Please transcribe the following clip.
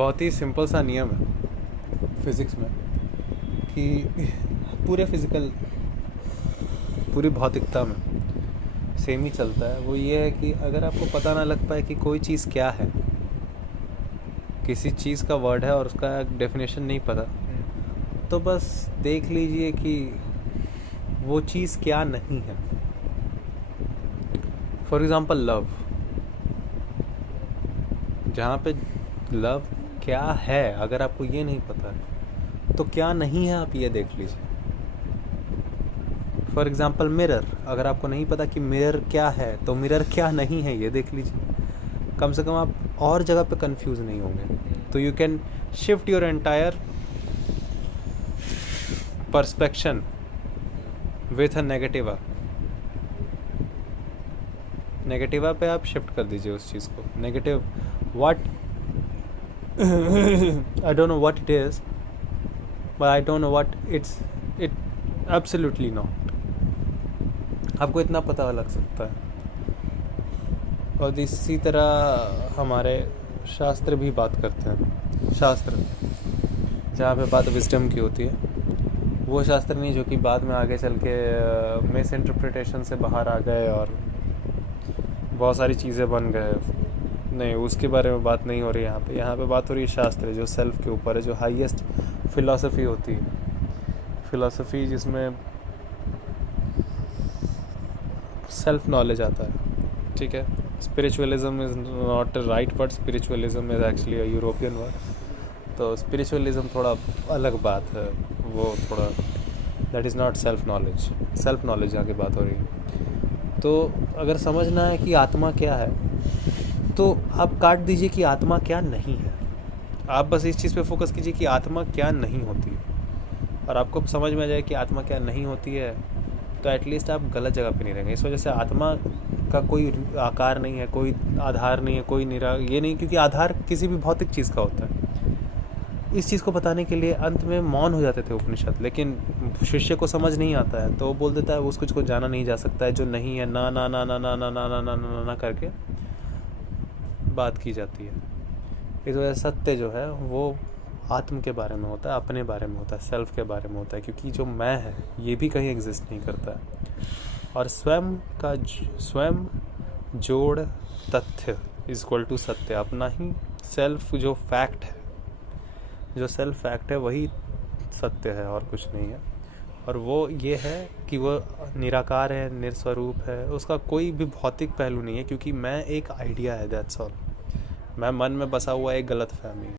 बहुत ही सिंपल सा नियम है फिज़िक्स में कि पूरी भौतिकता में सेम ही चलता है। वो ये है कि अगर आपको पता ना लग पाए कि कोई चीज़ क्या है, किसी चीज़ का वर्ड है और उसका डेफिनेशन नहीं पता, तो बस देख लीजिए कि वो चीज़ क्या नहीं है। फॉर एग्ज़ाम्पल लव, जहाँ पे लव क्या है अगर आपको ये नहीं पता है तो क्या नहीं है आप ये देख लीजिए। फॉर एग्ज़ाम्पल मिरर, अगर आपको नहीं पता कि मिरर क्या है तो मिरर क्या नहीं है ये देख लीजिए। कम से कम आप और जगह पे कंफ्यूज नहीं होंगे। तो you can shift your entire perspective with a negative पे आप शिफ्ट कर दीजिए उस चीज़ को। Negative what I don't know what it is, but I don't know what it absolutely not. आपको इतना पता लग सकता है। और इसी तरह हमारे शास्त्र भी बात करते हैं। शास्त्र जहाँ पे बात विजडम की होती है, वो शास्त्र नहीं जो कि बाद में आगे चल के मिस इंटरप्रिटेशन से बाहर आ गए और बहुत सारी चीज़ें बन गए। नहीं, उसके बारे में बात नहीं हो रही यहाँ पे बात हो रही है शास्त्र, जो सेल्फ के ऊपर है, जो हाईएस्ट फिलॉसफी होती है। फिलॉसफी जिसमें सेल्फ नॉलेज आता है। ठीक है, spiritualism is not right word, spiritualism is actually a European word. तो स्पिरिचुअलिज्म थोड़ा अलग बात है, वो थोड़ा that is not self knowledge यहाँ की बात हो रही है। तो अगर समझना है कि आत्मा क्या है तो आप काट दीजिए कि आत्मा क्या नहीं है। आप बस इस चीज़ पे फोकस कीजिए कि आत्मा क्या नहीं होती है, और आपको समझ में आ जाए कि आत्मा क्या नहीं होती है तो एटलीस्ट आप गलत जगह पे नहीं रहेंगे। इस वजह से आत्मा का कोई आकार नहीं है, कोई आधार नहीं है, कोई ये नहीं, क्योंकि आधार किसी भी भौतिक चीज़ का होता है। इस चीज़ को बताने के लिए अंत में मौन हो जाते थे उपनिषद, लेकिन शिष्य को समझ नहीं आता है तो वो बोल देता है उस कुछ को जाना नहीं जा सकता है, जो नहीं है ना ना ना ना ना ना ना ना ना ना ना करके बात की जाती है। इस वजह से सत्य जो है वो आत्म के बारे में होता है, अपने बारे में होता है, सेल्फ के बारे में होता है, क्योंकि जो मैं है ये भी कहीं एग्जिस्ट नहीं करता है। और स्वयं जोड़ तथ्य इज इक्वल टू सत्य। अपना ही सेल्फ जो सेल्फ फैक्ट है वही सत्य है और कुछ नहीं है। और वो ये है कि वो निराकार है, निस्वरूप है, उसका कोई भी भौतिक पहलू नहीं है, क्योंकि मैं एक आइडिया है, दैट्स ऑल। मैं मन में बसा हुआ एक गलत फहमी है।